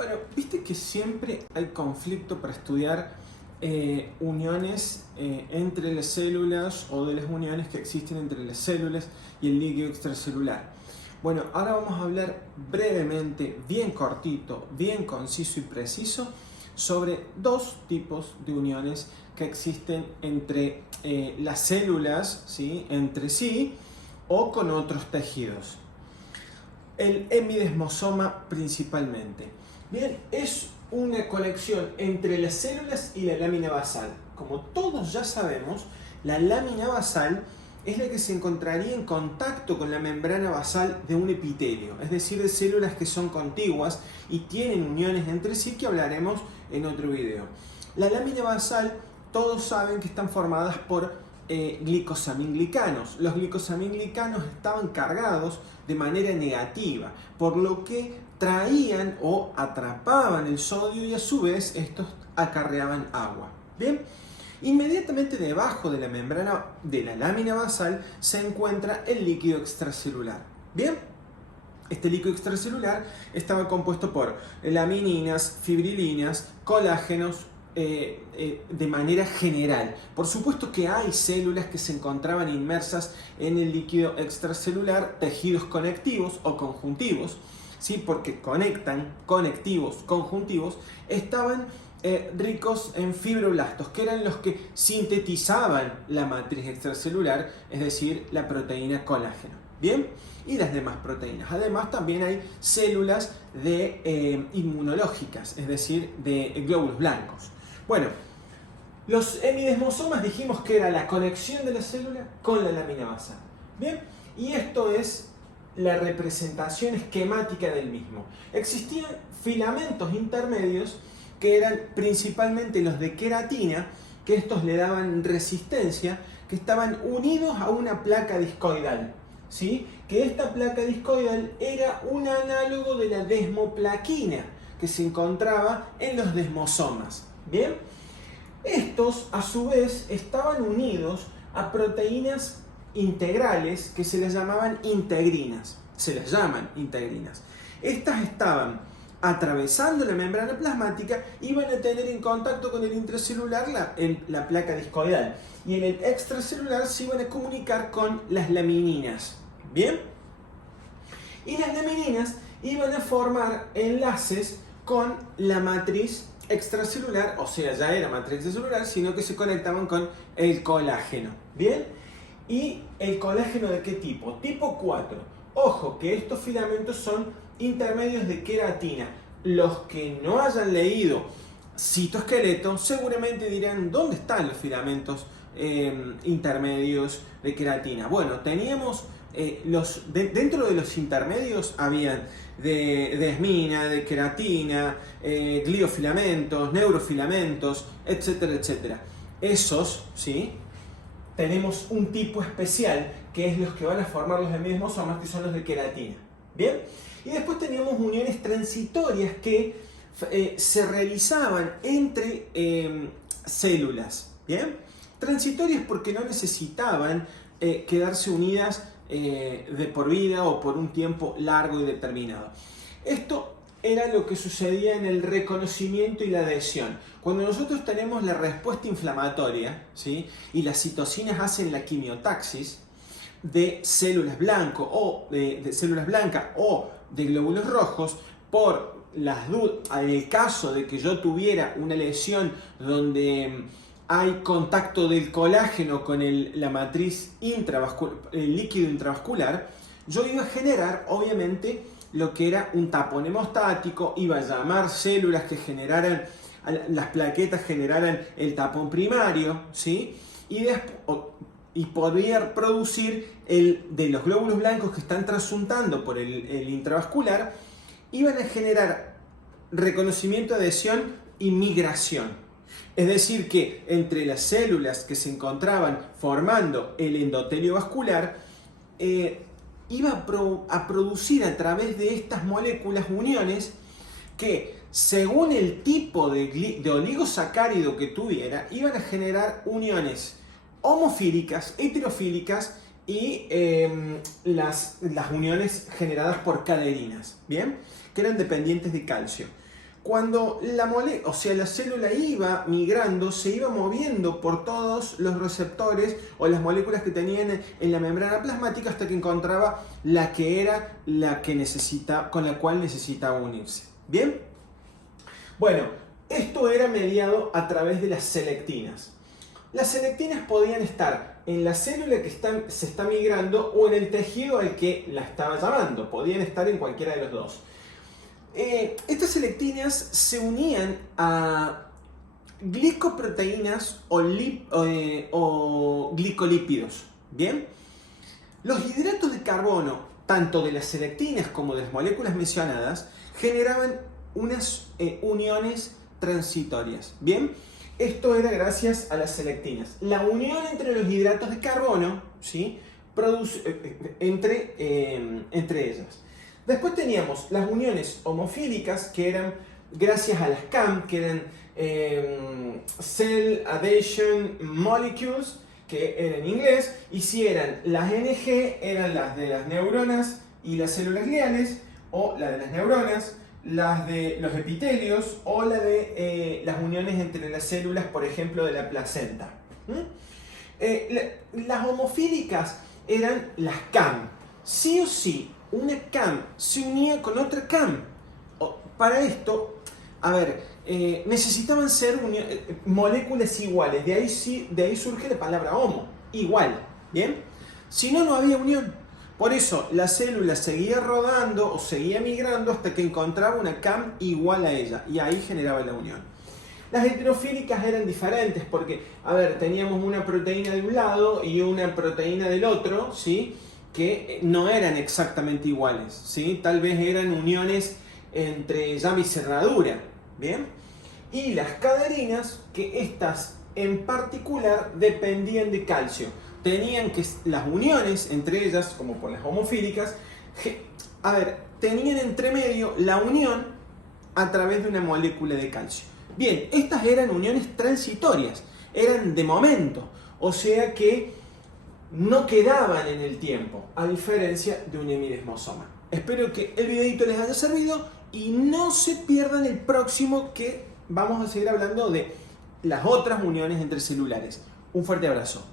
Bueno, viste que siempre hay conflicto para estudiar uniones entre las células o de las uniones que existen entre las células y el líquido extracelular. Bueno, ahora vamos a hablar brevemente, bien cortito, bien conciso y preciso sobre dos tipos de uniones que existen entre las células, ¿sí?, entre sí o con otros tejidos. El hemidesmosoma principalmente. Bien, es una conexión entre las células y la lámina basal. Como todos ya sabemos, la lámina basal es la que se encontraría en contacto con la membrana basal de un epitelio, es decir, de células que son contiguas y tienen uniones entre sí, que hablaremos en otro video. La lámina basal, todos saben que están formadas por glicosaminglicanos. Los glicosaminglicanos estaban cargados de manera negativa, por lo que traían o atrapaban el sodio y a su vez estos acarreaban agua. Bien, inmediatamente debajo de la membrana de la lámina basal se encuentra el líquido extracelular. Bien, este líquido extracelular estaba compuesto por lamininas, fibrilinas, colágenos, de manera general. Por supuesto que hay células que se encontraban inmersas en el líquido extracelular, tejidos conectivos o conjuntivos, ¿sí?, porque conectivos, conjuntivos, estaban ricos en fibroblastos, que eran los que sintetizaban la matriz extracelular, es decir, la proteína colágeno. Bien, y las demás proteínas. Además, también hay células inmunológicas, es decir, de glóbulos blancos. Bueno, los hemidesmosomas dijimos que era la conexión de la célula con la lámina basal. Bien, y esto es la representación esquemática del mismo. Existían filamentos intermedios que eran principalmente los de queratina, que estos le daban resistencia, que estaban unidos a una placa discoidal, ¿sí?, que esta placa discoidal era un análogo de la desmoplaquina que se encontraba en los desmosomas. Bien, estos a su vez estaban unidos a proteínas integrales que se les llamaban integrinas. Se les llaman integrinas. Estas estaban atravesando la membrana plasmática y van a tener en contacto con el intracelular la placa discoidal. Y en el extracelular se iban a comunicar con las lamininas. Bien. Y las lamininas iban a formar enlaces con la matriz extracelular, o sea, ya era matriz extracelular, sino que se conectaban con el colágeno. Bien. ¿Y el colágeno de qué tipo? Tipo 4. Ojo, que estos filamentos son intermedios de queratina. Los que no hayan leído citoesqueleto seguramente dirán, ¿dónde están los filamentos intermedios de queratina? Bueno, teníamos dentro de los intermedios habían de desmina, de queratina, gliofilamentos, neurofilamentos, etcétera, etcétera. Esos, ¿sí?, tenemos un tipo especial que es los que van a formar los hemidesmosomas, que son los de queratina. Bien, y después teníamos uniones transitorias que se realizaban entre células. Bien, transitorias porque no necesitaban quedarse unidas de por vida o por un tiempo largo y determinado. Esto era lo que sucedía en el reconocimiento y la adhesión. Cuando nosotros tenemos la respuesta inflamatoria, ¿sí?, y las citocinas hacen la quimiotaxis de células blancas o de glóbulos rojos, por el caso de que yo tuviera una lesión donde hay contacto del colágeno con la matriz intravascular, el líquido intravascular, yo iba a generar, obviamente, lo que era un tapón hemostático, iba a llamar células que generaran, las plaquetas generaran el tapón primario, ¿sí?, y podría producir de los glóbulos blancos que están trasuntando por el intravascular, iban a generar reconocimiento, adhesión y migración. Es decir, que entre las células que se encontraban formando el endotelio vascular, iba a producir a través de estas moléculas uniones que, según el tipo de oligosacárido que tuviera, iban a generar uniones homofílicas, heterofílicas y las uniones generadas por caderinas, ¿bien?, que eran dependientes de calcio. cuando la célula iba migrando, se iba moviendo por todos los receptores o las moléculas que tenían en la membrana plasmática hasta que encontraba la que era la que con la cual necesitaba unirse. ¿Bien? Bueno, esto era mediado a través de las selectinas. Las selectinas podían estar en la célula que se está migrando o en el tejido al que la estaba llamando. Podían estar en cualquiera de los dos. Estas selectinas se unían a glicoproteínas o glicolípidos. ¿Bien? Los hidratos de carbono, tanto de las selectinas como de las moléculas mencionadas, generaban unas uniones transitorias. ¿Bien? Esto era gracias a las selectinas. La unión entre los hidratos de carbono, ¿sí?, entre ellas. Después teníamos las uniones homofílicas, que eran gracias a las CAM, que eran Cell Adhesion Molecules, que era en inglés, y si eran las NG, eran las de las neuronas y las células gliales, o la de las neuronas, las de los epitelios, o la de las uniones entre las células, por ejemplo, de la placenta. Las homofílicas eran las CAM. Sí o sí, una CAM se unía con otra CAM. Para esto, necesitaban ser moléculas iguales. De ahí surge la palabra homo, igual. ¿Bien? Si no, no había unión. Por eso la célula seguía rodando o seguía migrando hasta que encontraba una CAM igual a ella. Y ahí generaba la unión. Las heterofílicas eran diferentes porque, teníamos una proteína de un lado y una proteína del otro, ¿sí?, que no eran exactamente iguales, ¿sí? Tal vez eran uniones entre llave y cerradura, ¿bien? Y las caderinas, que estas en particular dependían de calcio. Tenían que las uniones entre ellas, como por las homofílicas, tenían entre medio la unión a través de una molécula de calcio. Bien, estas eran uniones transitorias, eran de momento, o sea que no quedaban en el tiempo, a diferencia de un hemidesmosoma. Espero que el videito les haya servido y no se pierdan el próximo, que vamos a seguir hablando de las otras uniones entre celulares. Un fuerte abrazo.